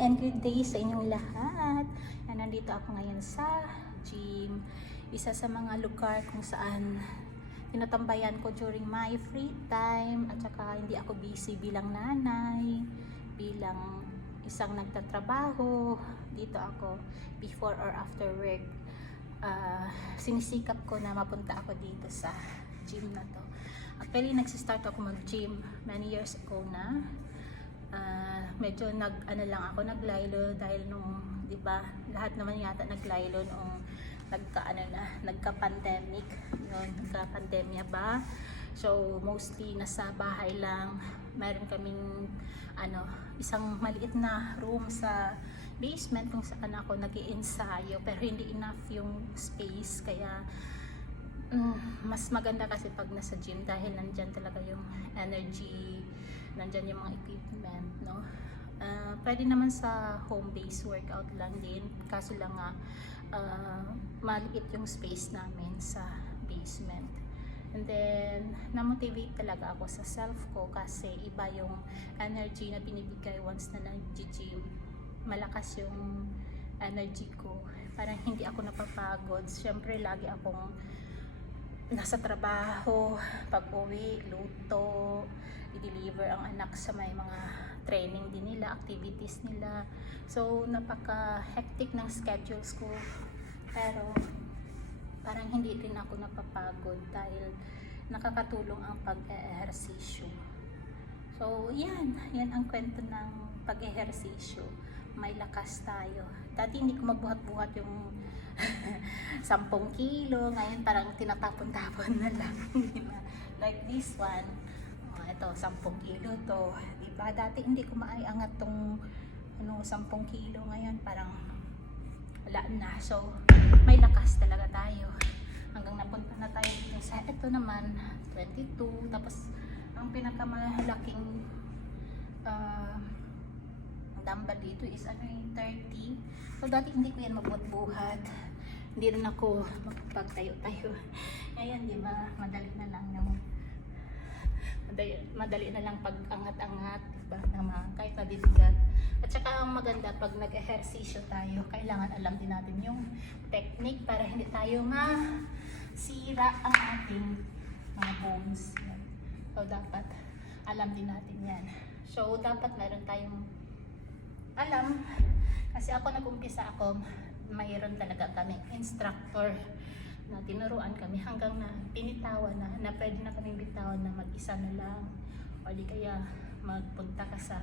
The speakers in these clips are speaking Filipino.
and good day sa inyong lahat. Nandito ako ngayon sa gym. Isa sa mga lugar kung saan tinatambayan ko during my free time at saka hindi ako busy bilang nanay, bilang isang nagtatrabaho. Dito ako before or after work. Sinisikap ko na mapunta ako dito sa gym na to. Actually, nagsistart ako mag-gym many years ago na. Medyo naglaylo dahil nung, 'di ba? Lahat naman yata naglaylo nung nagka-pandemic, nagka-pandemya ba? So, mostly nasa bahay lang. Meron kaming isang maliit na room sa basement kung saan ako nag-iensayo, pero hindi enough yung space, kaya mas maganda kasi pag nasa gym dahil nandyan talaga yung energy, nandyan yung mga equipment, no? Pwede naman sa home-based workout lang din, kaso lang nga maliit yung space namin sa basement. And then na-motivate talaga ako sa self ko kasi iba yung energy na binibigay once na nag-gym. Malakas yung energy ko, parang hindi ako napapagod. Siyempre lagi akong nasa trabaho, pag-uwi, luto, i-deliver ang anak sa may mga training din nila, activities nila. So, napaka-hectic ng schedules ko. Pero, parang hindi rin ako napapagod dahil nakakatulong ang pag-ehersisyo. So, yan ang kwento ng pag-ehersisyo. May lakas tayo. Dati hindi ko magbuhat-buhat yung 10 kilo, ngayon parang tinatapon-tapon na lang. Like this one, ito 10 kilo to, diba? Dati hindi ko maiangat tong 10 kilo, ngayon parang wala na. So may lakas talaga tayo hanggang napunta na tayo dito sa ito naman 22. Tapos ang pinakamalaking dumbbell dito is 30. So dati hindi ko yan magbuhat-buhat, hindi rin ako magpagtayo-tayo. Ngayon, di ba, madali na lang pag-angat-angat, diba, kahit mabibigat. At saka ang maganda pag nag-ehersisyo tayo, kailangan alam din natin yung technique para hindi tayo masira ang ating mga bones. So dapat alam din natin yan. So dapat meron tayong alam, kasi ako nag-umpisa ako, mayroon talaga kami instructor na tinuruan kami hanggang na pinitawan na pwede na kaming bitawan na mag-isa na lang, o di kaya magpunta ka sa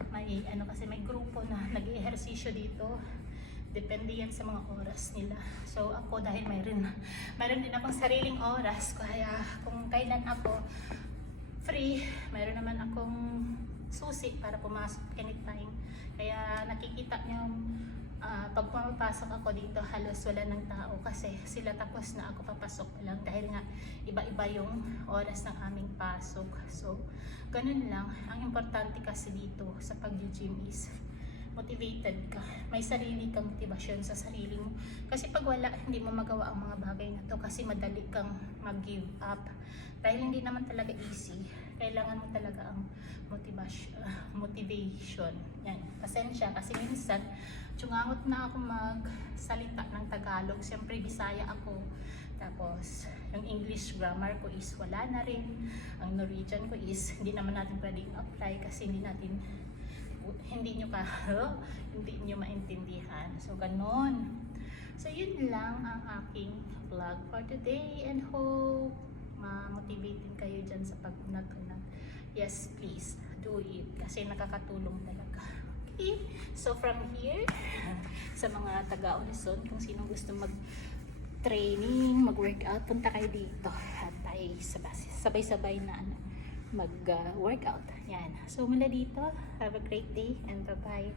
kasi may grupo na nag-ehersisyo dito, depende yan sa mga oras nila. So ako, dahil mayroon din akong sariling oras, kaya kung kailan ako free, mayroon naman akong susi para pumasok anytime. Kaya nakikita nyo, pag pumapasok ako dito, halos wala ng tao kasi sila tapos na, ako papasok lang dahil nga iba-iba yung oras ng aming pasok. So ganun lang. Ang importante kasi dito sa pag-gym is motivated ka, may sarili kang motibasyon sa sarili mo, kasi pag wala, hindi mo magawa ang mga bagay na to, kasi madali kang mag-give up dahil hindi naman talaga easy. Kailangan mo talaga ang motivation. Yan, pasensya kasi minsan tsungangot na ako magsalita ng Tagalog. Siyempre Bisaya ako, tapos yung English grammar ko is wala na rin, ang Norwegian ko is hindi naman natin pwedeng apply kasi hindi nyo maintindihan. So ganon. So yun lang ang aking vlog for today, and hope ma-motivate din kayo dyan sa pag-unag-unag. Yes, please do it kasi nakakatulong talaga. Okay, so from here, sa mga taga-Unison, kung sino gusto mag-training, mag-workout, punta kayo dito at tayo sabay-sabay na mag-workout. Yan. So mula dito, have a great day and bye-bye.